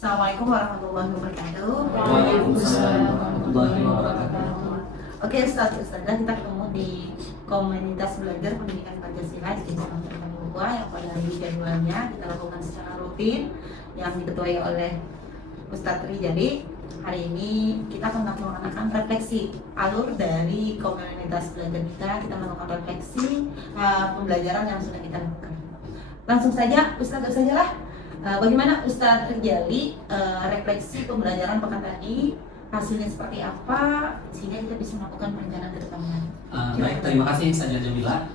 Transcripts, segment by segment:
Assalamualaikum warahmatullahi wabarakatuh. Waalaikumsalam warahmatullahi wabarakatuh. Oke, Ustazah, kita ketemu di komunitas belajar pendidikan Pancasila di Pesantren Papua yang pada hari jadwalnya kita lakukan secara rutin yang diketuai oleh Ustadz Rijali. Hari ini kita akan melakukan refleksi alur dari komunitas belajar kita melakukan refleksi pembelajaran yang sudah kita lakukan. Langsung saja, Ustadz saja lah. Bagaimana Ustadz Rijali refleksi pembelajaran pekan tadi, hasilnya seperti apa sehingga kita bisa melakukan perencanaan ke depannya? Baik, terima kasih Ustazah Jamila.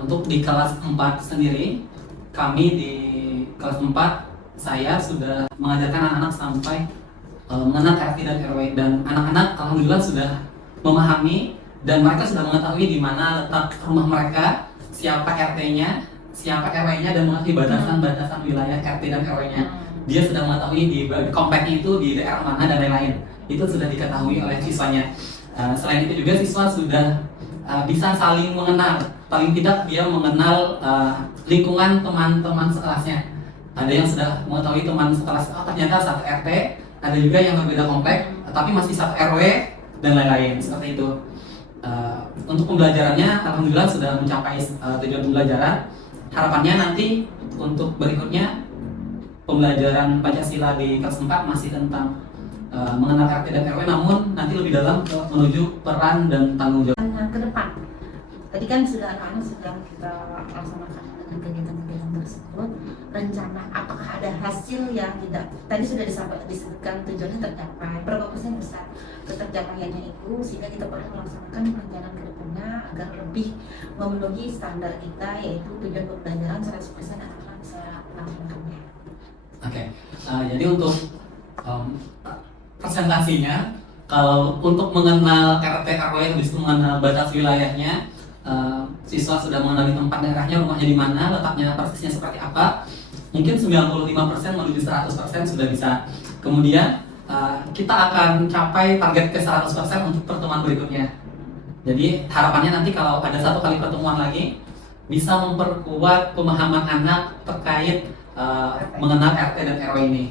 Untuk di kelas 4 sendiri, kami di kelas 4 saya sudah mengajarkan anak-anak sampai mengenal RT dan RW, dan anak-anak alhamdulillah sudah memahami dan mereka sudah mengetahui di mana letak rumah mereka, siapa RT-nya, siapa RW-nya, dan mengerti batasan-batasan wilayah RT dan RW-nya. Dia sudah mengetahui di kompleknya itu di daerah mana dan lain-lain. Itu sudah diketahui oleh siswanya. Selain itu juga siswa sudah bisa saling mengenal. Paling tidak dia mengenal lingkungan teman-teman sekelasnya. Ada yang sudah mengetahui teman sekelas, ternyata satu RT, ada juga yang berbeda komplek, tapi masih satu RW dan lain-lain seperti itu. Untuk pembelajarannya, alhamdulillah sudah mencapai tujuan pembelajaran. Harapannya nanti untuk berikutnya pembelajaran Pancasila di kelas 4 masih tentang mengenal RT dan RW, namun nanti lebih dalam menuju peran dan tanggung jawab. Ke depan, tadi kan sudah anak-anak sudah kita laksanakan dengan kegiatan-kegiatan tersebut. Rencana apakah ada hasil yang tidak? Tadi sudah disebutkan tujuannya tercapai. Berapa persen besar ketercapaiannya itu sehingga kita perlu melaksanakan perencanaan ke depannya agar lebih memenuhi standar kita, yaitu tujuan pembelajaran 100% anak-anak bisa melaksanakannya. Oke, jadi untuk presentasinya, kalau untuk mengenal RT RW habis itu mengenal batas wilayahnya, siswa sudah mengenali tempat daerahnya, rumahnya di mana, letaknya persisnya seperti apa. Mungkin 95% menuju 100% sudah bisa. Kemudian kita akan capai target ke 100% untuk pertemuan berikutnya. Jadi harapannya nanti kalau ada satu kali pertemuan lagi bisa memperkuat pemahaman anak terkait mengenal RT dan RW ini.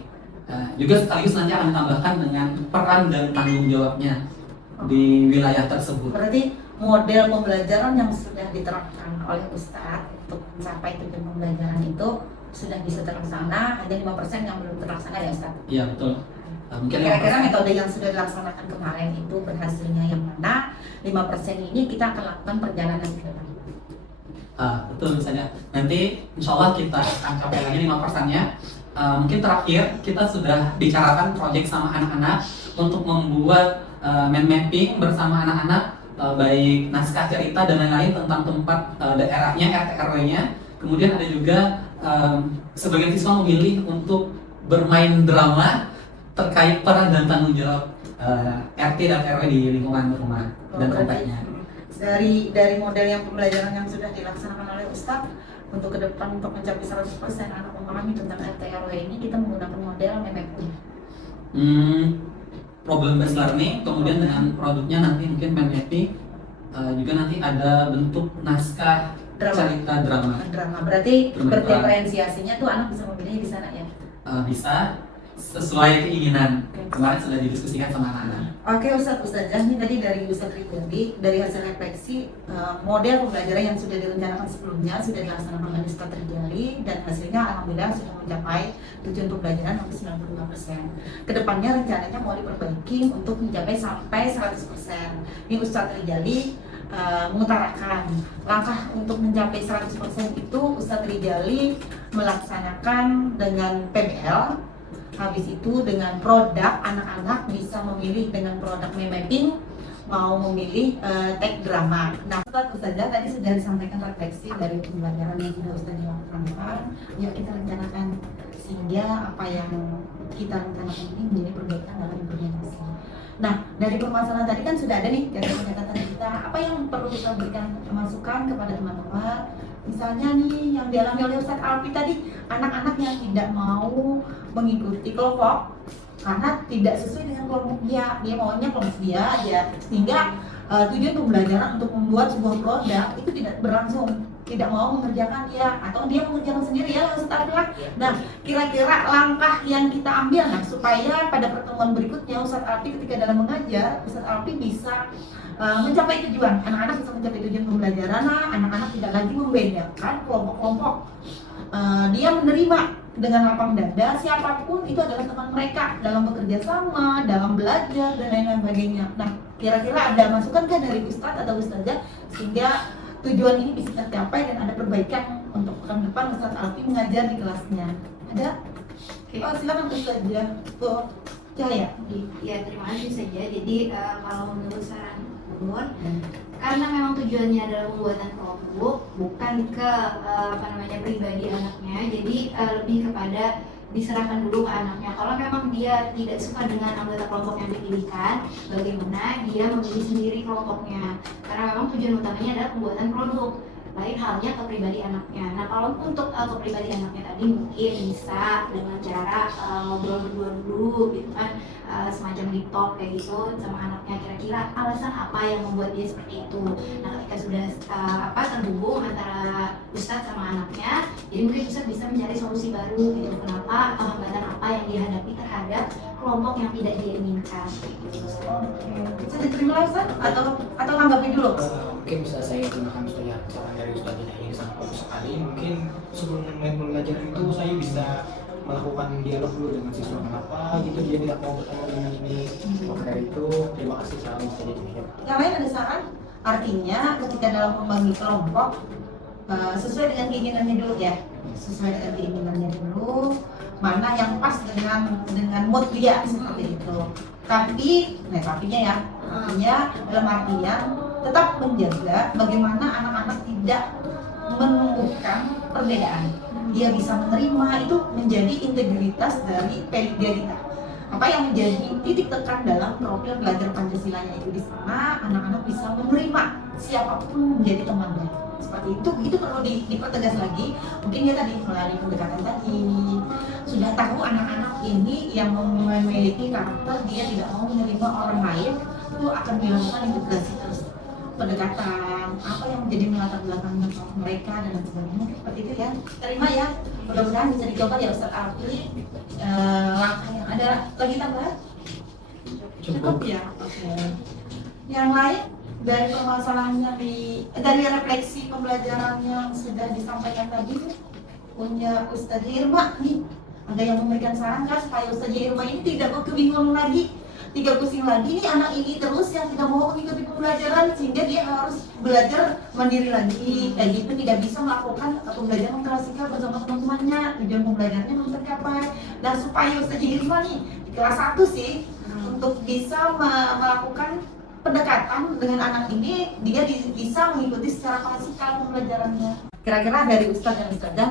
Juga sekaligus nanti akan ditambahkan dengan peran dan tanggung jawabnya di wilayah tersebut. Berarti model pembelajaran yang sudah diterapkan oleh Ustadz untuk mencapai tujuan pembelajaran itu sudah bisa terlaksana, hanya 5% yang belum terlaksana ya Ustadz? Iya betul. Mungkin kira-kira metode yang sudah dilaksanakan kemarin itu berhasilnya yang mana? 5% ini kita akan lakukan perjalanan ke depan. Betul misalnya. Nanti insya Allah kita akan capai lagi 5%-nya. Mungkin terakhir kita sudah bicarakan proyek sama anak-anak untuk membuat mind mapping bersama anak-anak, baik naskah cerita dan lain-lain tentang tempat daerahnya, RT RW-nya. Kemudian ada juga sebagian siswa memilih untuk bermain drama terkait peran dan tanggung jawab RT dan RW di lingkungan rumah dan kompleknya. Dari model yang pembelajaran yang sudah dilaksanakan oleh Ustadz, untuk ke depan untuk mencapai 100% anak memahami tentang RT RW ini, kita menggunakan model mapping. Problem based learning, kemudian dengan produknya nanti mungkin mapping, juga nanti ada bentuk naskah cerita drama. Berarti berdiferensiasinya tuh anak bisa memilih di sana ya? Bisa sesuai keinginan. Kemarin sudah didiskusikan sama anak-anak. Oke Ustazah, ini tadi dari Ustadz Rijali, dari hasil refleksi model pembelajaran yang sudah direncanakan sebelumnya sudah dilaksanakan oleh Ustadz Rijali dan hasilnya alhamdulillah sudah mencapai tujuan pembelajaran hampir 95%. Kedepannya rencananya mau diperbaiki untuk mencapai sampai 100%. Ini Ustadz Rijali mengutarakan langkah untuk mencapai 100% itu Ustadz Rijali melaksanakan dengan PBL. Habis itu dengan produk, anak-anak bisa memilih dengan produk mapping, mau memilih tag drama. Nah, Ustazah tadi sudah disampaikan refleksi dari pembelajaran yang sudah Ustazah lakukan. Yuk kita rencanakan sehingga apa yang kita rencanakan ini menjadi perbaikan dalam implementasi. Nah, dari permasalahan tadi kan sudah ada nih catatan kita. Apa yang perlu kita berikan masukan kepada teman-teman? Misalnya nih yang dialami oleh Ustadz Alfi tadi, anak-anak yang tidak mau mengikuti kelompok karena tidak sesuai dengan kelompok dia maunya kelompok dia aja, sehingga tujuan pembelajaran untuk membuat sebuah produk itu tidak berlangsung. tidak mau mengerjakan ya, atau dia mengerjakan sendiri ya Ustaz Arfi lah. Nah, kira-kira langkah yang kita ambil supaya pada pertemuan berikutnya Ustaz Arfi ketika dalam mengajar, Ustaz Arfi bisa mencapai tujuan, anak-anak bisa mencapai tujuan pembelajaran, anak-anak tidak lagi membedakan kelompok-kelompok. Dia menerima dengan lapang dada siapapun itu adalah teman mereka dalam bekerja sama, dalam belajar dan lain-lain sebagainya. Nah, kira-kira ada masukan kan dari Ustadz atau Ustazah sehingga tujuan ini bisa tercapai dan ada perbaikan untuk pekan depan Ustadz Arfi mengajar di kelasnya? Ada? Oh, silakan Ustazah. Oh, Cahaya. Ya, terima kasih saja. Jadi kalau menurut saran Umur, karena memang tujuannya adalah pembuatan kelompok, bukan ke pribadi anaknya, jadi lebih kepada diserahkan dulu ke anaknya. Kalau memang dia tidak suka dengan anggota kelompok yang dipilihkan, bagaimana dia memilih sendiri kelompoknya, karena memang tujuan utamanya adalah pembuatan produk. Lain halnya ke pribadi anaknya. Nah, kalau untuk ke pribadi anaknya tadi mungkin bisa dengan cara ngobrol berdua dulu gitu kan, semacam deep talk kayak gitu sama anaknya, kira-kira alasan apa yang membuat dia seperti itu. Nah, ketika sudah terhubung antara Ustadz sama anaknya, jadi mungkin Ustadz bisa mencari solusi baru gitu, kenapa hambatan apa yang dihadapi terhadap kelompok yang tidak dia inginkan gitu. Bisa diterima Ustadz atau tanggapi dulu? Mungkin bisa saya gunakan saran dari Ustadz ini sangat bagus sekali. Mungkin sebelum mulai pembelajaran itu saya bisa melakukan dialog dulu dengan siswa, kenapa gitu dia tidak mau bertemu dengan ini. Maka dari itu terima kasih saran Ustadz ini. Yang lain ada saran? Artinya ketika dalam membagi kelompok sesuai dengan keinginannya dulu ya, sesuai dengan keinginannya dulu, mana yang pas dengan mood dia seperti itu. Tapinya ya, artinya dalam artian tetap menjaga bagaimana anak-anak tidak menumbuhkan perbedaan. Dia bisa menerima, itu menjadi integritas dari P3 kita. Apa yang menjadi titik tekan dalam profil belajar Pancasilanya itu di sana, anak-anak bisa menerima siapapun menjadi temannya. Seperti itu perlu dipertegas lagi. Mungkin ya tadi melalui pendekatan tadi sudah tahu anak-anak ini yang memiliki karakter dia tidak mau menerima orang lain, itu akan dilakukan integrasi terus, pendekatan apa yang menjadi melatar belakang mereka dan lain sebagainya. Seperti itu ya, terima ya, mudah-mudahan bisa dicoba ya Ustadz Arfi. Langkah yang ada lagi tambahan? Cukup ya. Oke. Yang lain dari permasalahannya dari refleksi pembelajaran yang sudah disampaikan tadi, punya Ustazah Irma nih, ada yang memberikan saran kah supaya Ustazah Irma ini tidak kebingungan lagi, tidak pusing lagi nih anak ini terus yang tidak mau mengikuti pembelajaran sehingga dia harus belajar mandiri lagi kayak gitu, tidak bisa melakukan pembelajaran klasikal bersama teman-temannya, tujuan pembelajarannya belum tercapai. Dan supaya Ustazah Irma nih di kelas 1 sih untuk bisa melakukan pendekatan dengan anak ini, dia bisa mengikuti secara klasikal pembelajarannya. Kira-kira dari Ustadz dan Ustazah,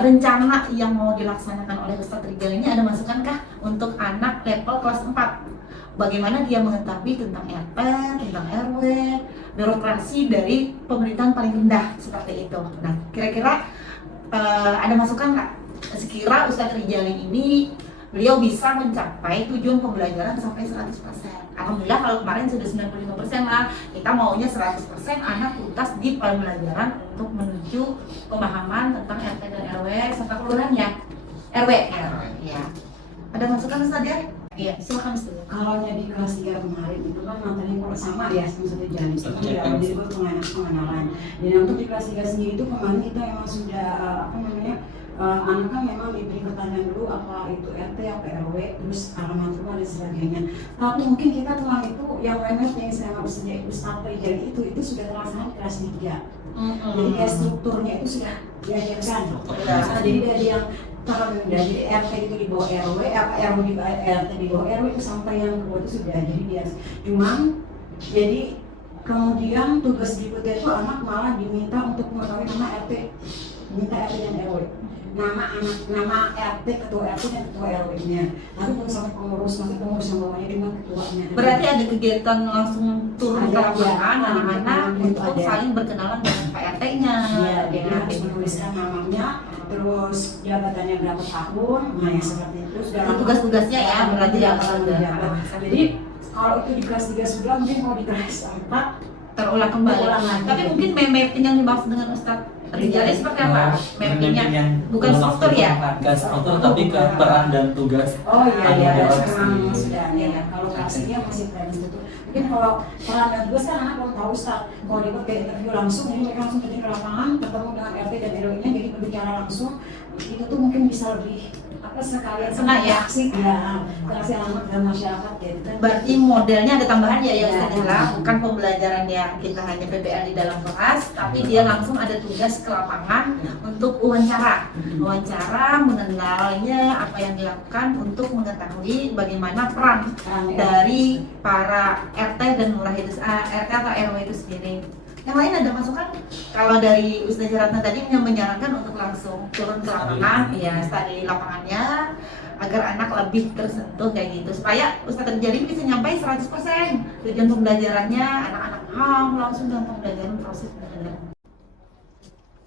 rencana yang mau dilaksanakan oleh Ustadz Rijal ini ada masukankah untuk anak level kelas 4? Bagaimana dia mengetahui tentang RT, tentang RW, birokrasi dari pemerintahan paling rendah seperti itu. Nah, kira-kira ada masukan nggak? Sekira Ustadz Rijal ini beliau bisa mencapai tujuan pembelajaran sampai 100%. Alhamdulillah kalau kemarin sudah 95% lah, kita maunya 100% anak tuntas di pembelajaran untuk menuju pemahaman tentang RT dan RW serta kelurahan ya. RW ya. Ada masukan Ustaz ya? Iya, silakan Ustaz. Kalau di kelas 3 kemarin itu kan materi sama ya seperti jalan itu ya, jadi pengenalan. Dan untuk di kelas 3 sendiri itu kemarin kita emang sudah anak kan memang diberi pertanyaan dulu apa itu RT, apa RW, terus alamat rumah dan sebagainya. Tapi mungkin kita kemarin itu yang WMF yang saya maksudnya Ustadz Rijal itu sudah terlaksana di kelas 3. Jadi kayak strukturnya itu sudah diajarkan. Jadi dari yang dari RT itu di bawah RW, apa RW di bawah RT di bawah RW itu sampai yang kedua itu sudah jadi biasa. Cuman jadi kemudian tugas berikutnya itu anak malah diminta untuk mengetahui nama RT, minta RT dan RW. Nama RT, ketua RT dan ketua RW-nya. Tapi belum sampai pengurus yang bawahnya dengan ketuanya. Berarti ada kegiatan langsung turun ke lapangan anak-anak untuk saling berkenalan dengan Pak RT-nya. Iya, dia harus menuliskan namanya, terus jabatannya berapa tahun, nah ya seperti itu. Tugas-tugasnya ya, berarti ya. Jadi kalau itu di kelas 3 sudah, mungkin kalau di kelas 4 terulang kembali. Terulang lagi. Tapi mungkin mapping yang dimaksud dengan Ustadz Rijali seperti apa? Mappingnya yang bukan struktur ya? Bukan struktur, tapi ke peran dan tugas. Oh iya, Ada memang redaksi. sudah ada ya. Kalau kasihnya masih peran itu. Mungkin kalau peran dan tugas kan anak belum tahu Ustaz. Kalau dia pakai interview langsung, jadi mereka langsung pergi ke lapangan, ketemu dengan RT dan RW-nya, jadi berbicara langsung. Itu tuh mungkin bisa lebih apa sekalian Kena ya? sih ya, kasih alamat dan masyarakat gitu. Berarti modelnya ada tambahan ya Ya. Ustadz Ella, bukan pembelajaran yang kita hanya PPL di dalam kelas, tapi dia langsung ada tugas ke lapangan untuk wawancara, mengenalnya apa yang dilakukan untuk mengetahui bagaimana peran dari para RT dan lurah itu, RT atau RW itu sendiri. Yang lain ada masukan? Kalau dari Ustaz Ratna tadi yang menyarankan untuk langsung turun ke lapangan, ya studi lapangannya agar anak lebih tersentuh kayak gitu, supaya Ustaz Rijali bisa nyampai 100% tujuan pembelajarannya, anak-anak paham langsung dalam pembelajaran proses pembelajaran.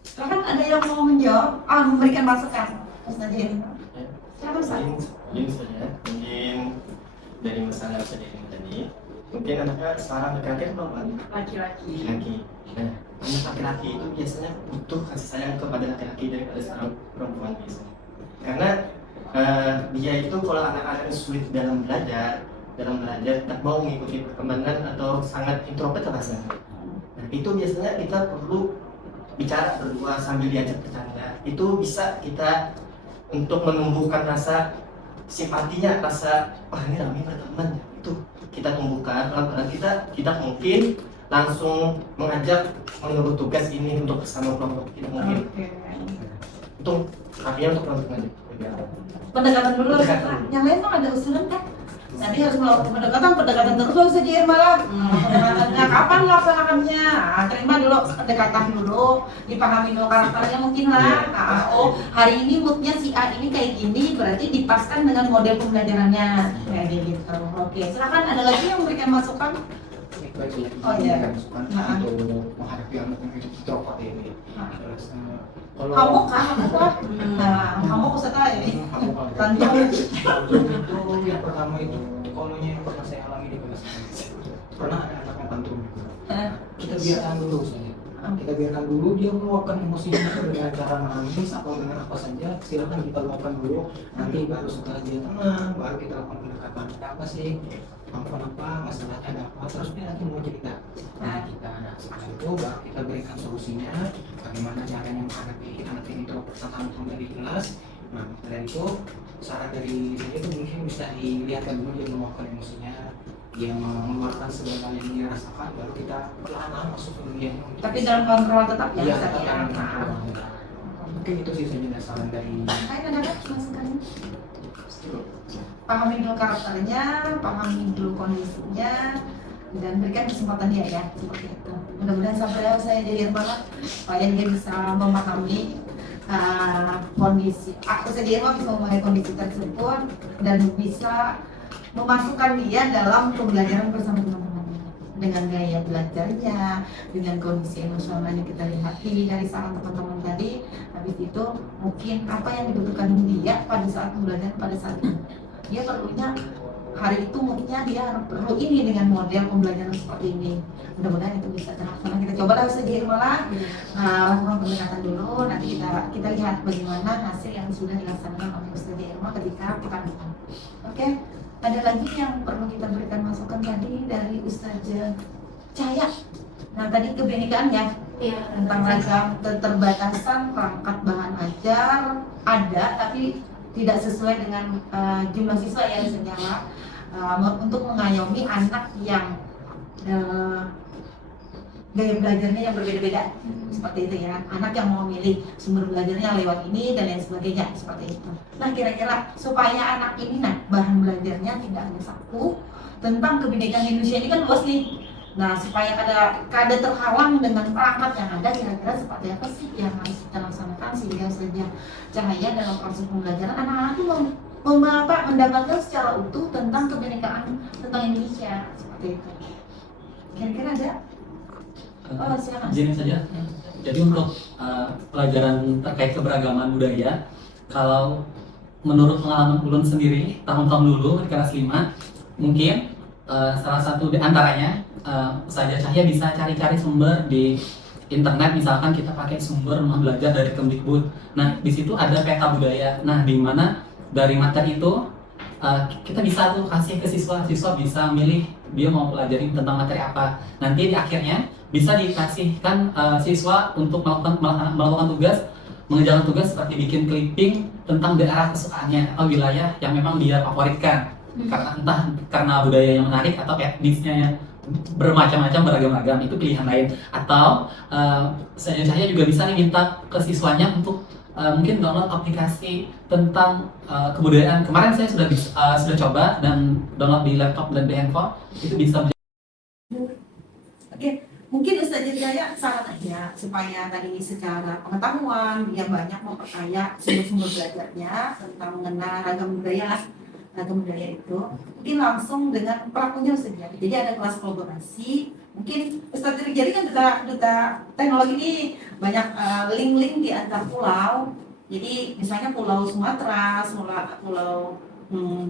Silakan ada yang mau menjawab, memberikan masukan Ustaz Rijali. Silakan Ustaz. Mungkin saja, mungkin dari masalah sendiri tadi, mungkin anaknya sekarang laki-laki atau Laki-laki. laki-laki. Nah, anak laki-laki itu biasanya butuh kasih sayang kepada laki-laki daripada seorang perempuan biasanya. Karena dia itu kalau anak-anak sulit dalam belajar, tak mau mengikuti perkembangan atau sangat introvert rasanya. Nah, itu biasanya kita perlu bicara berdua sambil diajak bercanda. Itu bisa kita untuk menumbuhkan rasa simpatinya, rasa wah ini Rami berteman ya. Itu kita tumbuhkan pelan-pelan. Kita mungkin langsung mengajak menurut tugas ini untuk bersama kelompok kita mungkin. Itu artinya untuk kelompok aja. Pendekatan dulu lah, Pendekatan. yang lain tuh ada usulan kan? Nanti harus melakukan pendekatan terus loh saja malah. Pendekatannya kapan laksanakannya? Terima dulu pendekatan dulu, dipahami dulu karakternya mungkin lah. Oh hari ini moodnya si A ini kayak gini, berarti dipaskan dengan model pembelajarannya kayak gitu. Oke, silakan ada lagi yang memberikan masukan? Baik saja. Oh, iya. Masukan Nah. untuk menghadapi anak yang hidup introvert ini. Nah. Terus, Kamu kan? Nah, kamu Ustaz ini. Tanjung. Itu yang pertama itu psikologinya yang pernah saya alami di kelas. Pernah ada anak yang tantrum juga. Kita biarkan dulu saja. Kita biarkan dulu dia meluapkan emosinya dengan cara menangis atau dengan apa saja. Silakan kita luapkan dulu. Nanti baru setelah dia tenang, baru kita lakukan pendekatan. Ada apa sih? Apa masalahnya ada apa? Terus dia nanti mau cerita. Nah kita setelah itu baru kita berikan solusinya. Bagaimana caranya menghadapi anak ini terus dari kelas. Nah dari itu saran dari saya itu mungkin bisa dilihatkan dulu dia meluapkan emosinya, dia mengeluarkan segala yang dia rasakan, baru kita perlahan-lahan masuk ke dunia. Tapi dalam kontrol tetap ya. Iya, Ustaz, tetap ya. dalam kontrol. Mungkin itu sih saja saran dari Lain ada nggak masukannya? Pahami dulu karakternya, pahami dulu kondisinya, dan berikan kesempatan dia ya seperti itu. Mudah-mudahan sampai saya jadi banget supaya dia bisa memahami kondisi. Aku sendiri bisa memahami kondisi tersebut dan bisa memasukkan dia dalam pembelajaran bersama teman-temannya dengan gaya belajarnya, dengan kondisi emosional yang kita lihat dari saran teman-teman tadi. Habis itu mungkin apa yang dibutuhkan dia pada saat pembelajaran pada saat itu. Dia perlunya hari itu mungkinnya dia perlu ini dengan model pembelajaran seperti ini. Mudah-mudahan itu bisa terlaksana. Kita cobalah saja malah lakukan pendekatan dulu. Nanti kita lihat bagaimana hasil yang sudah dilaksanakan oleh Ustaz Irma ketika pekan depan. Oke, ada lagi yang perlu kita berikan masukan tadi dari Ustaz Cahaya. Nah tadi kebinekaan ya, Iya, tentang ragam keterbatasan perangkat bahan ajar ada, tapi tidak sesuai dengan jumlah siswa yang senyala untuk mengayomi anak yang gaya belajarnya yang berbeda-beda seperti itu ya, anak yang mau milih sumber belajarnya lewat ini dan lain sebagainya seperti itu. Nah kira-kira supaya anak ini bahan belajarnya tidak hanya satu tentang kebinekaan Indonesia ini kan luas nih. Nah supaya kada terhalang dengan perangkat yang ada, kira-kira seperti apa sih yang harus kita laksanakan sehingga saja Cahaya dalam proses pembelajaran anak-anak itu mendapatkan secara utuh tentang kebinekaan tentang Indonesia seperti itu. Kira-kira ada? Oh silakan. Izin saja. Jadi untuk pelajaran terkait keberagaman budaya, kalau menurut pengalaman ulun sendiri tahun-tahun dulu di kelas 5, mungkin salah satu di antaranya Ustazah Cahya bisa cari-cari sumber di internet, misalkan kita pakai sumber rumah belajar dari Kemdikbud. Nah, di situ ada peta budaya. Nah, di mana dari materi itu kita bisa tuh kasih ke siswa bisa milih dia mau pelajari tentang materi apa. Nanti di akhirnya bisa dikasihkan siswa untuk melakukan tugas, mengerjakan tugas seperti bikin clipping tentang daerah kesukaannya atau wilayah yang memang dia favoritkan. Karena entah karena budaya yang menarik atau etnisnya yang bermacam-macam, beragam-agam, itu pilihan lain. Atau saya juga bisa nih minta ke siswanya untuk mungkin download aplikasi tentang kebudayaan. Kemarin saya sudah coba dan download di laptop dan di handphone, itu bisa. Oke, mungkin Ustazah Cahya saran aja supaya tadi secara pengetahuan dia banyak memperkaya sumber-sumber belajarnya tentang mengenal ragam budaya itu mungkin langsung dengan pelakunya Ustazah. Jadi ada kelas kolaborasi. Mungkin Ustazah Rijali kan duta teknologi ini banyak link-link di antar pulau. Jadi misalnya pulau Sumatera, pulau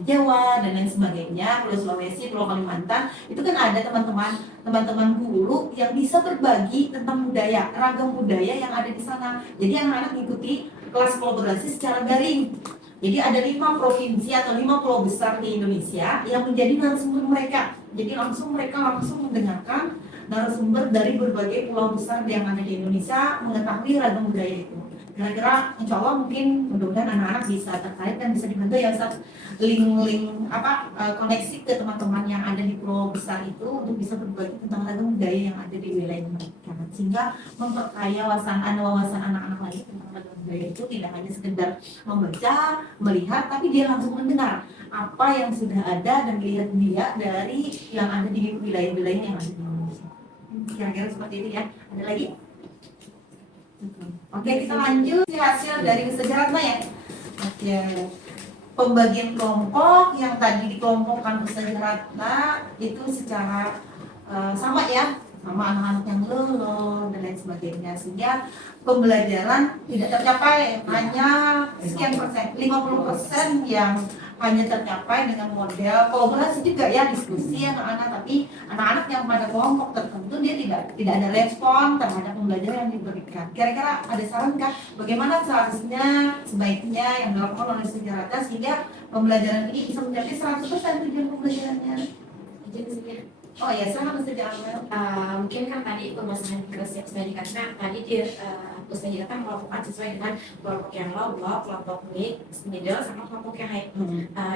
Jawa dan lain sebagainya, pulau Sulawesi, pulau Kalimantan, itu kan ada teman-teman guru yang bisa berbagi tentang budaya, ragam budaya yang ada di sana. Jadi anak-anak mengikuti kelas kolaborasi secara daring. Jadi ada 5 provinsi atau 5 pulau besar di Indonesia yang menjadi narasumber mereka. Jadi mereka langsung mendengarkan narasumber dari berbagai pulau besar yang ada di Indonesia, mengetahui ragam budaya itu. Kira-kira insya Allah mungkin mudah-mudahan anak-anak bisa tertarik dan bisa dibantu ya Ustaz, link-link koneksi ke teman-teman yang ada di pulau besar itu untuk bisa berbagi tentang ragam budaya yang ada di wilayah mereka, sehingga memperkaya wawasan anak-anak lain tentang ragam budaya itu tidak hanya sekedar membaca, melihat, tapi dia langsung mendengar apa yang sudah ada dan melihat dia dari yang ada di wilayah-wilayah yang ada di Indonesia. Kira-kira seperti itu ya. Ada lagi? Oke, kita lanjut hasil dari Ustazah Ratna ya. Oke. Pembagian kelompok yang tadi dikelompokkan Ustazah Ratna itu secara sama ya, sama anak-anak yang lolo dan lain sebagainya, sehingga pembelajaran tidak tercapai, hanya sekian persen, 50% yang hanya tercapai dengan model kolaborasi juga ya, diskusi anak-anak, tapi anak-anak yang pada kelompok tertentu dia tidak ada respon terhadap pembelajaran yang diberikan. Kira-kira ada saran kah bagaimana seharusnya sebaiknya yang dilakukan oleh Ustazah Ratna sehingga pembelajaran ini bisa mencapai 100% tujuan pembelajarannya? Oh ya, sama Ustazah Amel. Mungkin kan tadi pembahasan kelas yang sudah dikatakan tadi Ustazah kan melakukan sesuai dengan kelompok yang low, kelompok mid, middle, sama kelompok yang high.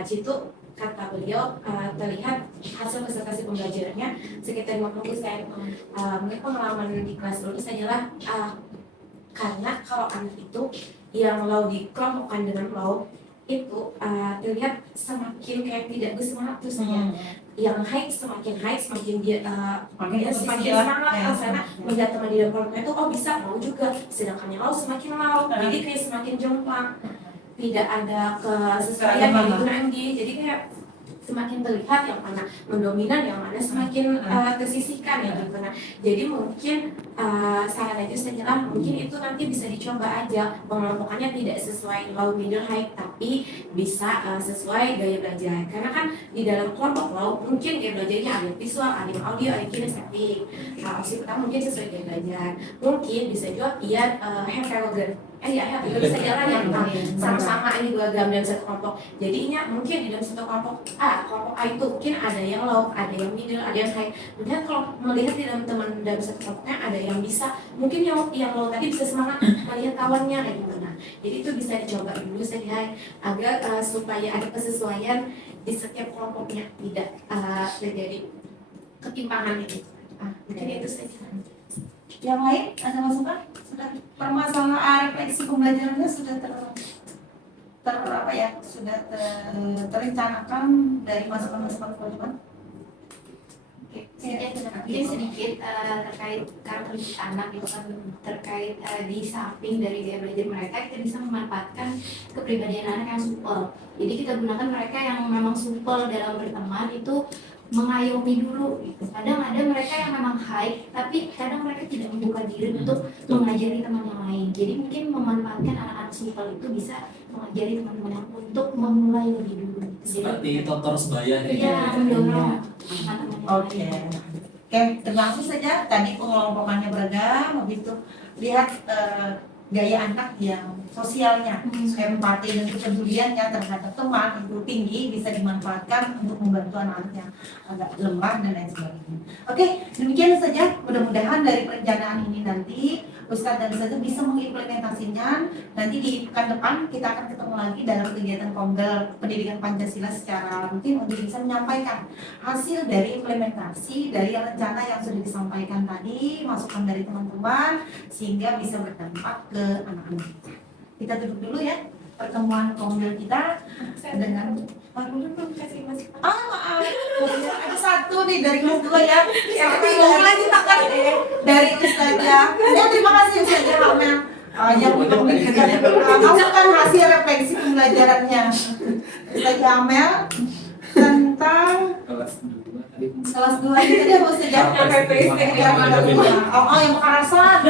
Situ kata beliau terlihat hasil presentasi pembelajarannya sekitar 50%. Mungkin pengalaman di kelas dulu adalah karena kalau anak itu yang low dikelompokkan dengan low itu terlihat semakin kayak tidak bersemangat tuh saya. Yang high semakin dia semakin semangat karena melihat teman di dalam kelompoknya itu bisa mau juga, sedangkan yang low semakin low, jadi kayak semakin jomplang, tidak ada kesesuaian yang digunakan jadi kayak semakin terlihat yang mana mendominan, yang mana semakin tersisihkan ya gitu. Nah, jadi mungkin saran aja sejelas mungkin itu nanti bisa dicoba aja pengelompokannya tidak sesuai low, middle, high, tapi bisa sesuai gaya belajar. Karena kan di dalam kelompok low mungkin gaya belajarnya ada yang visual, ada yang audio, ada yang kinestetik. Opsi pertama mungkin sesuai gaya belajar. Mungkin bisa juga dia hand parallel. Ya, bisa jalan yang sama-sama ini beragam dalam satu kelompok. Jadinya mungkin di dalam satu kelompok A itu mungkin ada yang low, ada yang middle, ada yang high. Kemudian kalau melihat di dalam teman dalam satu kelompoknya ada yang bisa, mungkin yang low tadi bisa semangat melihat kawannya kayak gimana. Jadi itu bisa dicoba dulu sehingga agar supaya ada kesesuaian di setiap kelompoknya, tidak terjadi ketimpangan ini. Mungkin itu saja. Yang lain ada masukan? Sudah permasalahan refleksi pembelajarannya sudah terencanakan dari masukan-masukan teman-teman? Mungkin sedikit terkait karakteristik anak itu kan terkait di samping dari gaya belajar mereka, kita bisa memanfaatkan kepribadian anak yang supel. Jadi kita gunakan mereka yang memang supel dalam berteman itu mengayomi dulu gitu. Kadang ada mereka yang memang high, tapi kadang mereka tidak membuka diri untuk mengajari teman yang lain. Jadi mungkin memanfaatkan anak-anak simpel itu bisa mengajari teman-teman untuk memulai lebih dulu. Seperti tutor sebaya kayak Iya, gitu. mendorong teman-teman yang Oke. lain. Oke, termasuk saja tadi pengelompokannya beragam, begitu. Lihat gaya anak yang sosialnya, empati dan kepeduliannya terhadap teman itu tinggi, bisa dimanfaatkan untuk membantu anak-anak yang agak lemah dan lain sebagainya. Oke, demikian saja. Mudah-mudahan dari perencanaan ini nanti Ustadz dan Ustazah bisa mengimplementasinya. Nanti di pekan depan kita akan ketemu lagi dalam kegiatan Komdel Pendidikan Pancasila secara rutin untuk bisa menyampaikan hasil dari implementasi dari rencana yang sudah disampaikan tadi, masukan dari teman-teman, sehingga bisa berdampak ke anak-anak kita. Kita duduk dulu ya, pertemuan Komdel kita dengan maaf, ada satu nih dari kelas 2 ya. Yang bingung lagi tangan dari Ustazah. Ya, terima kasih Ustazah Hamel yang masukkan hasil refleksi pembelajarannya Ustazah Hamel tentang kelas 2 itu dia Ustazah karakteristik yang ada rumah. Oh, yang kekerasan,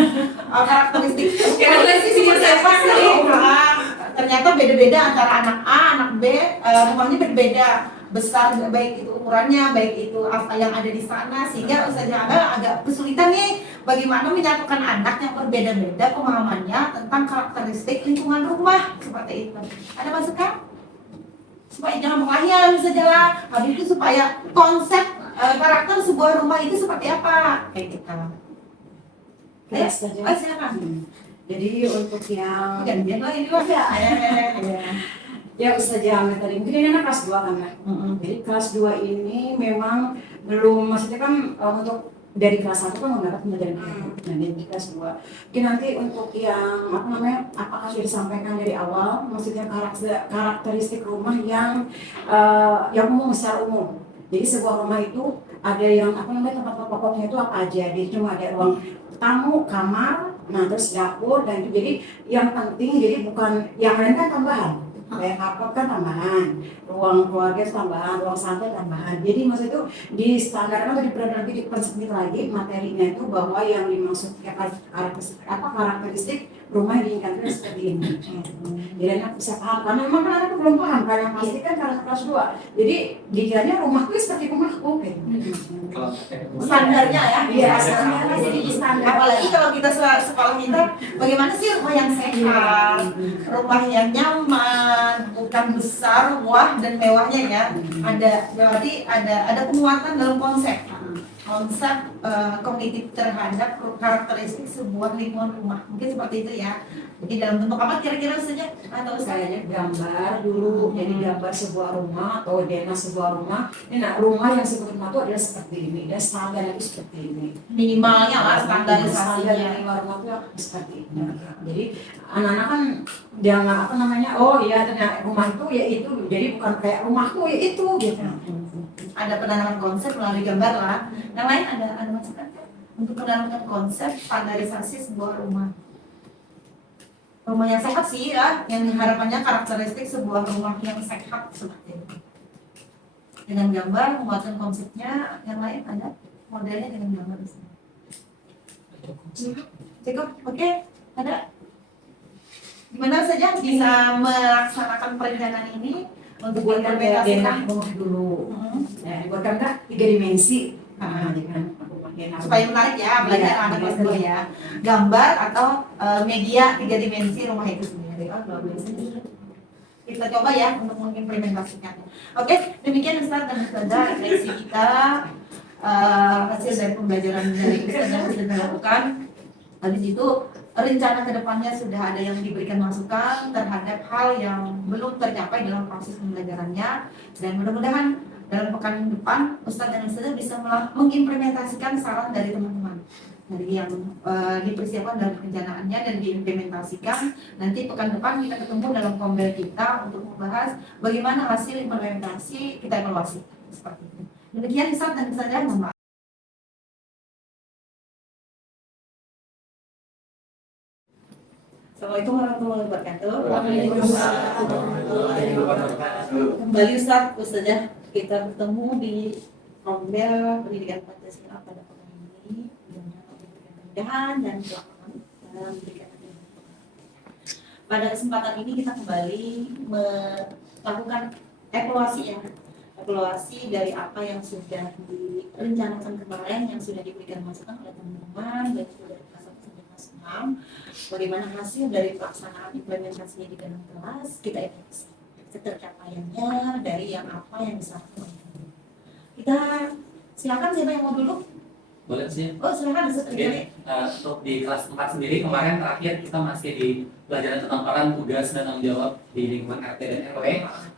karakteristik seperti apa sih? Ternyata beda-beda antara anak A, anak B, rumahnya berbeda besar, baik itu ukurannya, baik itu apa yang ada di sana, sehingga Ustazah Amel agak kesulitan nih bagaimana menyatukan anak yang berbeda-beda pemahamannya tentang karakteristik lingkungan rumah seperti itu. Ada masukan? Supaya jangan menghayal Ustazah lah, habis itu supaya konsep karakter sebuah rumah itu seperti apa kayak gitu. Kita saja. Silakan. Jadi untuk yang Gantian lagi juga ya. ya Ustazah Amel tadi, mungkin ini anak kelas 2 kan Mbak? Jadi kelas 2 ini memang belum, maksudnya kan untuk dari kelas 1 kan mendapat pembelajaran nah di kelas 2. Mungkin nanti untuk yang apa namanya, apakah sudah disampaikan dari awal, maksudnya karakteristik rumah yang umum, secara umum. Jadi sebuah rumah itu ada yang apa namanya, tempat pokoknya itu apa aja. Jadi cuma ada ruang tamu, kamar, nah terus dapur, dan itu jadi yang penting, jadi bukan yang lain kan tambahan, kayak kapok kan tambahan, ruang keluarga tambahan, ruang santai tambahan. Jadi maksud itu di standar atau di persempit lagi materinya itu bahwa yang dimaksud karakteristik rumah yang diinginkan itu seperti ini. Jadi anak bisa paham, karena memang kan anak belum paham, karena yang pasti kan karena kelas 2. Jadi dikiranya rumahku seperti rumahku kayak Standarnya ya. Iya, standarnya. Jadi di standar. Apalagi kalau kita sekolah kita, bagaimana sih rumah yang sehat, rumah yang nyaman, bukan besar, wah dan mewahnya ya. Berarti ada penguatan dalam konsep kognitif terhadap karakteristik sebuah lingkungan rumah. Mungkin seperti itu ya. Jadi dalam bentuk apa kira-kira saja? Atau Kayaknya gambar dulu, jadi gambar sebuah rumah atau DNA sebuah rumah. Ini rumah yang sebuah rumah itu adalah seperti ini, dan standar itu seperti ini. minimalnya lah Standar standarisasinya. lingkungan rumah itu seperti ini. Jadi anak-anak kan jangan apa namanya, oh iya ternyata rumah itu ya itu, jadi bukan kayak rumahku ya itu gitu. Ada penanaman konsep melalui gambar lah. Yang lain ada masukan untuk penanaman konsep standarisasi sebuah rumah. Rumah yang sehat sih ya, yang harapannya karakteristik sebuah rumah yang sehat seperti itu. Dengan gambar, membuatkan konsepnya, yang lain ada modelnya dengan gambar di sini. Cukup, oke, ada. Gimana saja bisa melaksanakan perencanaan ini untuk Buatkan DNA diimplementasikan rumah dulu. Ya, buatkan 3 dimensi. supaya menarik ya belajar anak kelas 2 ya. Gambar atau media 3 dimensi rumah itu sendiri. Kita coba ya untuk mengimplementasikan. Oke, demikian Ustaz dan Ustazah refleksi kita, hasil dari pembelajaran dari Ustaz yang sudah dilakukan. Habis itu rencana kedepannya sudah ada yang diberikan masukan terhadap hal yang belum tercapai dalam proses pembelajarannya, dan mudah-mudahan dalam pekan depan Ustaz dan Ustazah bisa mengimplementasikan saran dari teman-teman dari yang dipersiapkan dalam perencanaannya dan diimplementasikan. Nanti pekan depan kita ketemu dalam kombel kita untuk membahas bagaimana hasil implementasi kita evaluasi seperti itu. Demikian Ustaz dan Ustazah, mohon maaf. Assalamualaikum warahmatullahi wabarakatuh. Kembali Ustaz, Ustazah, kita bertemu di Rombel Pendidikan Pancasila pada pekan ini. Mudah-mudahan memberikan kemudahan dan kelapangan dalam memberikan pendidikan. Pada kesempatan ini kita kembali melakukan evaluasi dari apa yang sudah direncanakan kemarin, yang sudah diberikan masukan oleh teman-teman dan juga dari kelas 1 sampai kelas 6. Bagaimana hasil dari pelaksanaan implementasinya di dalam kelas, kita evaluasi ketercapaiannya dari yang apa yang bisa kita silakan, siapa yang mau dulu? Boleh sih. Oh silakan, Ustaz Rijali. Untuk di kelas 4 sendiri kemarin terakhir kita masih di pelajaran tentang peran, tugas, dan tanggung jawab di lingkungan RT dan RW.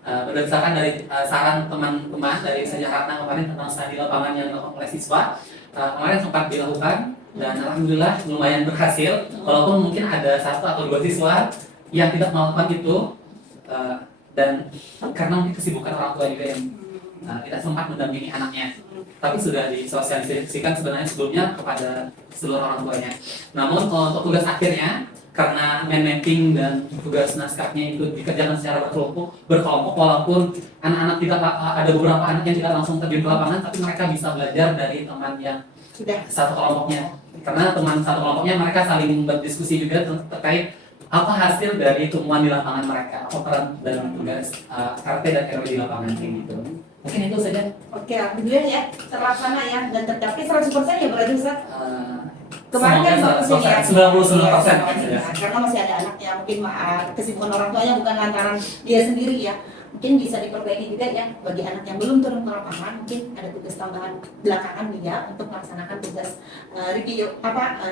Berdasarkan dari saran teman-teman dari Sejahatna kemarin tentang studi lapangan yang dilakukan oleh siswa, kemarin sempat dilakukan dan alhamdulillah lumayan berhasil. Walaupun mungkin ada 1 atau 2 siswa yang tidak melakukan itu, dan karena mungkin kesibukan orang tua juga yang tidak sempat mendampingi anaknya, tapi sudah disosialisasikan sebenarnya sebelumnya kepada seluruh orang tuanya. Namun untuk tugas akhirnya, karena mind mapping dan tugas naskahnya itu dikerjakan secara berkelompok, walaupun anak-anak tidak ada beberapa anak yang tidak langsung terjun ke lapangan, tapi mereka bisa belajar dari teman yang Sudah. satu kelompoknya. Karena teman satu kelompoknya mereka saling berdiskusi juga terkait apa hasil dari temuan di lapangan mereka, apa peran dan tugas RT dan RW di lapangan gitu. Mungkin itu saja. Oke, alhamdulillah ya, terlaksana ya dan tercapai 100% ya berarti Ustaz. Kemarin kan baru sih ya 99%. Karena masih ada anaknya, mungkin kesibukan orang tuanya bukan lantaran dia sendiri ya. Mungkin bisa diperbaiki juga ya bagi anak yang belum turun ke lapangan, mungkin ada tugas tambahan belakangan dia untuk melaksanakan tugas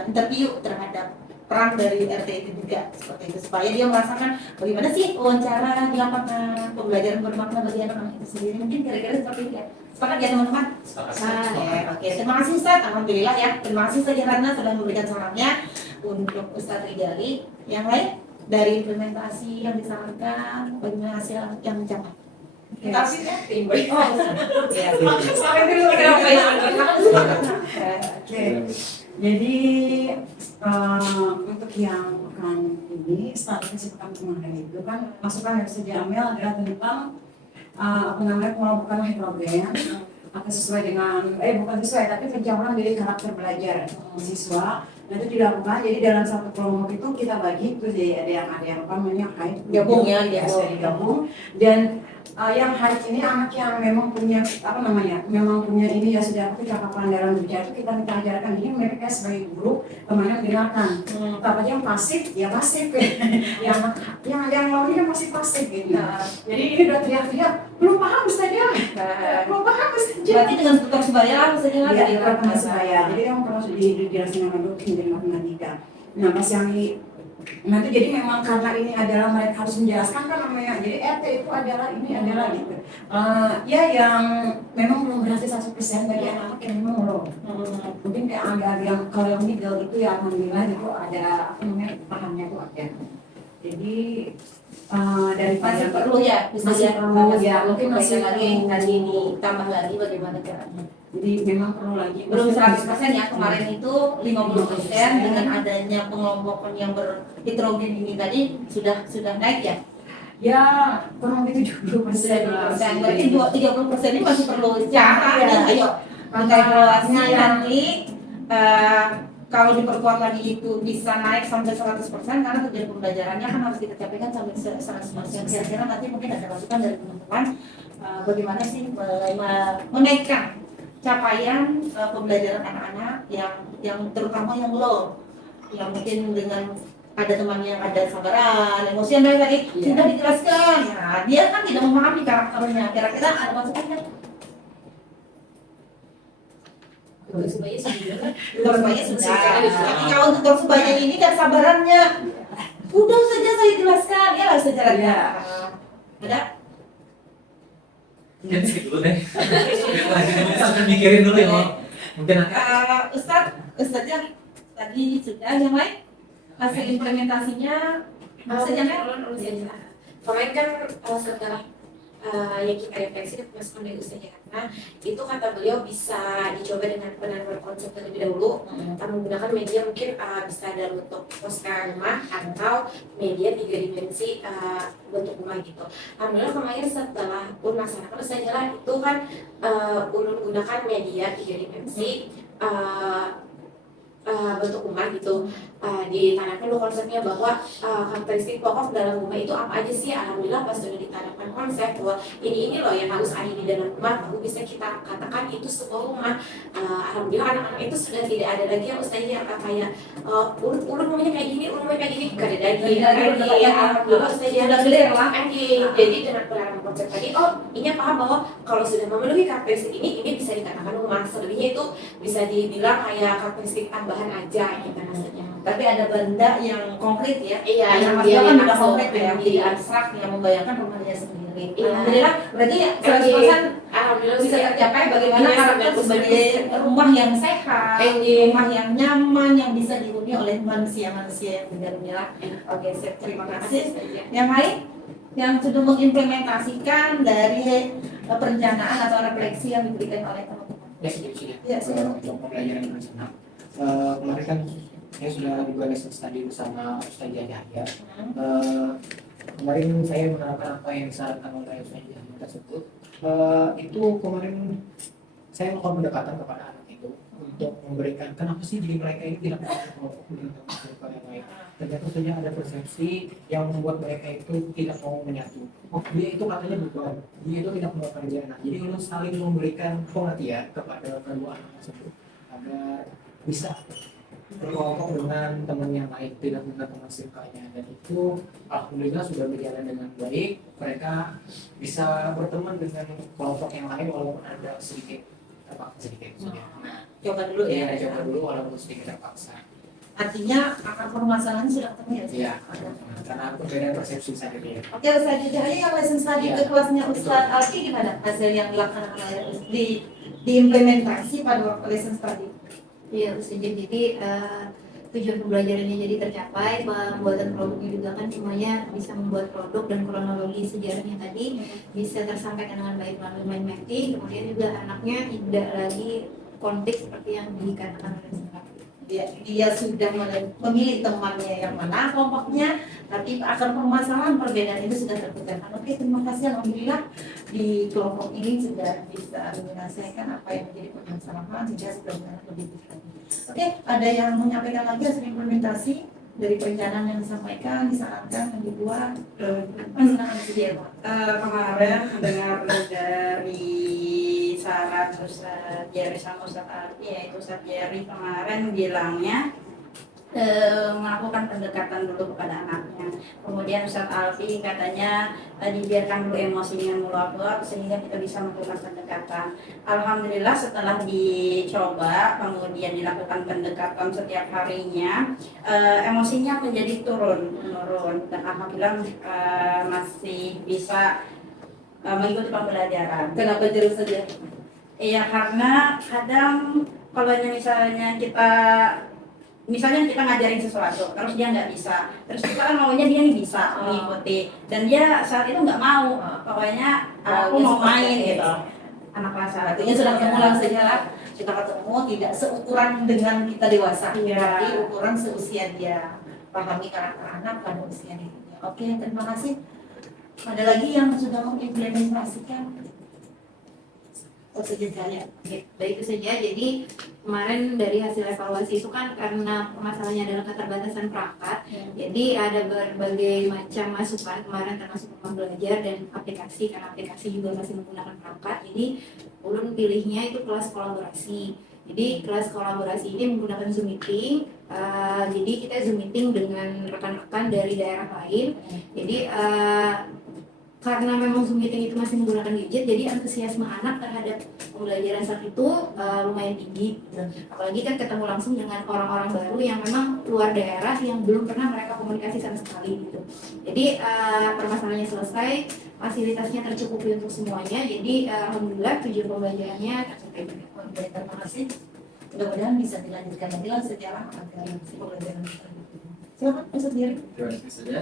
interview terhadap peran dari RT itu juga seperti itu, supaya dia merasakan bagaimana sih wawancara di lapangan, pembelajaran bermakna bagi anak-anak itu sendiri. Mungkin kira-kira seperti itu ya. Sepakat ya teman-teman? Oke, terima kasih Ustaz. Alhamdulillah ya. Terima kasih Ustaz Ratna sudah memberikan sarannya untuk Ustaz Rijali. Yang lain dari implementasi yang disarankan, bagaimana hasil yang mencapai? Tapi ya, oh, ya. Sampai dulu kenapa ya? Oke. Jadi untuk yang pekan ini, strategi pekan kemarin itu kan masukan yang bisa diambil adalah tentang pengelompokan heterogen atau sesuai dengan bukan sesuai tapi pencampuran dari karakter belajar siswa. Nah itu dilakukan, jadi dalam satu kelompok itu kita bagi itu jadi ada yang apa namanya height Gabung ya, digabung. Dan yang height ini anak yang memang punya memang punya ini ya sudah kecakapan dalam berbicara itu kita ajarkan. Ini mereka sebagai guru kemana mendengarkan. Tapi yang pasif ya pasif yang lainnya masih pasif gitu. Jadi ini udah teriak-teriak belum paham saja, belum paham saja. Berarti dengan tutor sebaya maksudnya Iya, tutor sebaya. Jadi yang perlu dijelaskan dulu dari matematika. Nah, pas yang nanti jadi memang karena ini adalah mereka harus menjelaskan kan namanya. Jadi RT itu adalah ini adalah gitu. Ya yang memang belum berhasil 100% bagi anak-anak yang memang belum. Mungkin kayak ada yang kalau yang middle itu ya alhamdulillah itu ada apa namanya pahamnya itu ada. Jadi dari masih perlu ya, masih perlu ya, mungkin masih masih lagi ini tambah lagi bagaimana caranya. Jadi memang perlu lagi. Belum 100% ya, kemarin itu 50% dengan adanya pengelompokan yang berheterogen ini tadi sudah naik ya. Ya kurang lebih 70%. Berarti 30% ini masih perlu cara Ya. Ayo kita evaluasi nanti. Kalau diperkuat lagi itu bisa naik sampai 100% karena tujuan pembelajarannya kan harus kita capaikan sampai 100%. Kira-kira nanti mungkin ada masukan dari teman-teman bagaimana sih menaikkan capaian pembelajaran anak-anak yang terutama yang low, yang mungkin dengan ada teman yang ada sabaran, emosional tadi sudah dijelaskan, nah, dia kan tidak memahami karakternya. Kira-kira ada masukannya? Tutor sebaya sudah. Tutor sebaya sudah. Tapi kalau tutor sebaya ini kan sabarannya, udah saja saya jelaskan, ya lah sejarahnya. Ada? Mungkin skip dulu deh. Sambil mikirin dulu ya. Mungkin Ustaznya tadi sudah, yang lain hasil implementasinya Kemarin kan setelah yang kita refleksi dan masukan dari Ustazah Ratna itu kata beliau bisa dicoba dengan benar berkonsep terlebih dahulu, menggunakan media mungkin bisa dalam bentuk poster rumah atau media 3 dimensi bentuk rumah gitu. Alhamdulillah kemarin setelah melaksanakan Ustazah itu kan ulun gunakan media 3 dimensi bentuk rumah gitu, ditanamkan dulu konsepnya bahwa karakteristik pokok dalam rumah itu apa aja sih. Alhamdulillah pas sudah ditanamkan konsep bahwa ini loh yang harus ada di dalam rumah, baru bisa kita katakan itu sebuah rumah. Alhamdulillah anak-anak itu sudah tidak ada lagi yang Ustazah yang kayak ulun rumahnya kayak gini, ulun rumahnya kayak gini, gak ada lagi. Alhamdulillah Ustazah Sudah clear lah. jadi dengan penerapan konsep tadi, ini paham bahwa kalau sudah memenuhi karakteristik ini bisa dikatakan rumah. Selebihnya itu bisa dibilang kayak karakteristik tambahan aja kita rasanya. Tapi ada benda yang konkret ya. Iya, yang dia kan yang udah langsung konkret ya, di- jadi abstrak yang membayangkan rumahnya sendiri. Iya. Alhamdulillah, berarti 100% Alhamdulillah bisa tercapai bagaimana Iya, karakter 99%. sebagai rumah yang sehat, Iya. rumah yang nyaman, yang bisa dihuni oleh manusia-manusia yang di dalamnya. Oke, Chef, terima kasih. Yang lain yang sudah mengimplementasikan dari perencanaan atau refleksi yang diberikan oleh teman-teman. Ya, sedikit Ya, silakan. untuk pembelajaran bersama. Kemarin kan saya sudah dibuat lesson study bersama Ustazah Yahya. Kemarin saya menerapkan apa yang disarankan oleh Ustazah Yahya tersebut. Itu kemarin saya melakukan pendekatan kepada anak itu untuk memberikan kenapa sih diri mereka ini tidak melakukan kelompok dengan teman-teman yang lain. Ternyata saja ada persepsi yang membuat mereka itu tidak mau menyatu. Oh, dia itu katanya beban, dia itu tidak mau kerja. Nah, jadi untuk saling memberikan pengertian kepada kedua anak tersebut agar bisa berkelompok dengan teman yang lain, tidak dengan teman sirkanya. Dan itu alhamdulillah sudah berjalan dengan baik. Mereka bisa berteman dengan kelompok yang lain walaupun ada sedikit terpaksa sedikit. Nah, Coba dulu ya. coba dulu walaupun sedikit terpaksa. Artinya akar permasalahan sudah ketemu ya? Iya, karena perbedaan persepsi saja dia. Oke, Ustaz Jahya yang lesson study Iya. ke kelasnya Ustaz Alki gimana hasil yang dilaksanakan oleh diimplementasi pada waktu lesson study? Iya, Ustazah. Jadi tujuan pembelajarannya jadi tercapai, pembuatan produknya juga kan semuanya bisa membuat produk dan kronologi sejarahnya tadi bisa tersampaikan dengan baik melalui mind mapping. Kemudian juga anaknya tidak lagi konflik seperti yang dikatakan oleh Ustazah. Dia sudah memilih temannya yang mana kelompoknya, tapi akar permasalahan perbedaan itu sudah terpecahkan. Oke, terima kasih. Alhamdulillah di kelompok ini sudah bisa menyelesaikan apa yang menjadi permasalahan sehingga sudah lebih baik. Oke, ada yang menyampaikan lagi hasil implementasi dari perencanaan yang disampaikan, disarankan, yang dibuat? Silakan Sidir, Pak. Kemarin mendengar dari saran Ustaz Jerry sama Ustaz Alfi, yaitu Ustaz Jerry kemarin bilangnya melakukan pendekatan dulu kepada anaknya. Kemudian Ustaz Alfi katanya dibiarkan dulu emosinya meluap-luap sehingga kita bisa melakukan pendekatan. Alhamdulillah setelah dicoba kemudian dilakukan pendekatan setiap harinya, emosinya menjadi menurun dan alhamdulillah masih bisa mengikuti pembelajaran. Kenapa terus saja? Iya, karena kadang kalau misalnya kita ngajarin sesuatu terus dia nggak bisa, terus kita kan maunya dia nih bisa mengikuti dan dia saat itu nggak mau, pokoknya aku mau main gitu. Anak kelas 1 Artinya sudah mengulang sejarah, kita ketemu tidak seukuran dengan kita dewasa, Iya. tapi ukuran seusia dia. Pahami karakter anak pada usia dia. Oke, terima kasih. Ada lagi yang sudah mengimplementasikan? Jaya. Baik, itu saja. Jadi kemarin dari hasil evaluasi itu kan karena permasalahannya adalah keterbatasan perangkat, jadi ada berbagai macam masukan kemarin termasuk rumah belajar dan aplikasi, karena aplikasi juga masih menggunakan perangkat. Jadi ulun pilihnya itu kelas kolaborasi. Jadi kelas kolaborasi ini menggunakan Zoom meeting. Jadi kita Zoom meeting dengan rekan-rekan dari daerah lain. Jadi karena memang Zoom meeting itu masih menggunakan gadget, jadi antusiasme anak terhadap pembelajaran saat itu lumayan tinggi. Apalagi kan ketemu langsung dengan orang-orang baru yang memang luar daerah yang belum pernah mereka komunikasi sama sekali gitu. Jadi permasalahannya selesai, fasilitasnya tercukupi untuk semuanya. Jadi alhamdulillah tujuan pembelajarannya tercapai. Oke, terima kasih. Mudah-mudahan bisa dilanjutkan lagi lah sejarah agar si pembelajaran selanjutnya. Silakan, Ustaz Jerry. Terima kasih saja.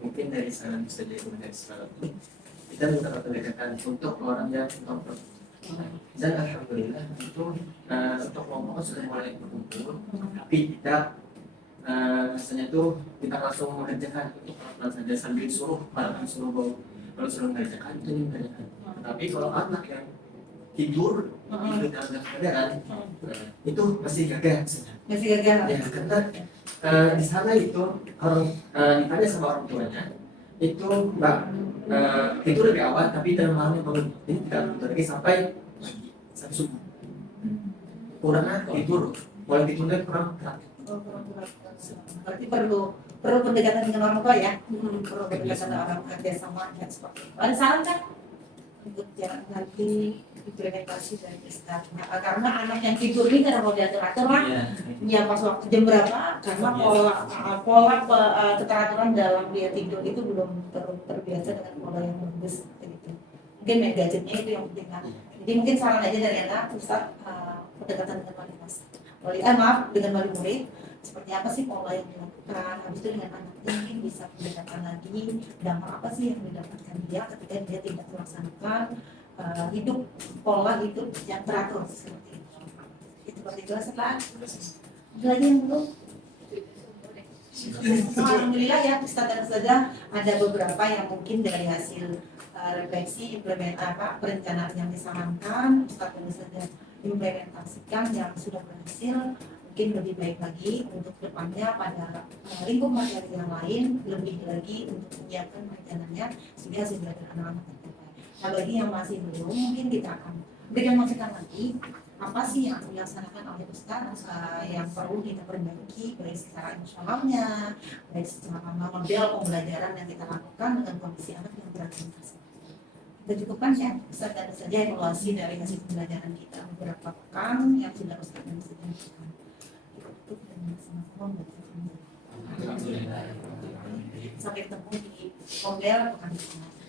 Mungkin dari saran saja dari sekarang dan mendapat pendekatan untuk orang yang nonton. Dan alhamdulillah itu untuk kelompok sudah mulai berkumpul, tapi tidak rasanya tuh kita langsung mengerjakan untuk pelan saja sambil suruh kalau suruh mengerjakan itu mengerjakan. Tapi kalau anak yang tidur dalam kesadaran itu masih gagal sebenarnya. Masih gagal. Ya, karena di sana itu orang ditanya sama orang tuanya itu mbak tidur lebih awal tapi dalam malamnya bangun, jadi tidak tidur lagi sampai subuh. Kurang tidur, boleh ditunda kurang terakhir. Berarti perlu pendekatan dengan orang tua ya. Perlu pendekatan dengan orang tua kerjasama dan seperti itu. Ada saran kan untuk jalan nanti implementasi dari Ustaz? Karena anak yang tidur ini karena mau diatur-atur lah. Ya pas waktu jam berapa? Karena pola keteraturan dalam dia tidur itu belum terbiasa dengan pola yang bagus seperti itu. Mungkin gadgetnya itu yang penting kan. Jadi mungkin saran aja dari anak Ustaz, pendekatan dengan dengan wali murid. Seperti apa sih pola yang dilakukan, habis itu dengan anaknya mungkin bisa pendekatan lagi dampak apa sih yang didapatkan dia ketika dia tidak melaksanakan hidup pola hidup yang teratur seperti itu. Itu seperti itu setelah lagi yang belum. Alhamdulillah ya Ustaz dan Ustazah ada beberapa yang mungkin dari hasil refleksi perencanaan yang disarankan Ustaz dan Ustazah implementasikan yang sudah berhasil. Mungkin lebih baik lagi untuk depannya pada lingkup materi yang lain lebih lagi untuk menyiapkan rencananya sehingga hasil belajar anak-anak tercapai. Nah bagi yang masih belum mungkin kita akan berikan masukan lagi apa sih yang dilaksanakan oleh Ustaz yang perlu kita perbaiki baik secara emosionalnya, baik secara model pembelajaran yang kita lakukan dengan kondisi anak yang beraktivitas. Kita cukupkan ya Ustaz dan saja evaluasi dari hasil pembelajaran kita beberapa pekan yang sudah Ustaz dan Ustazah lakukan. Sampai ketemu di model pekan depan.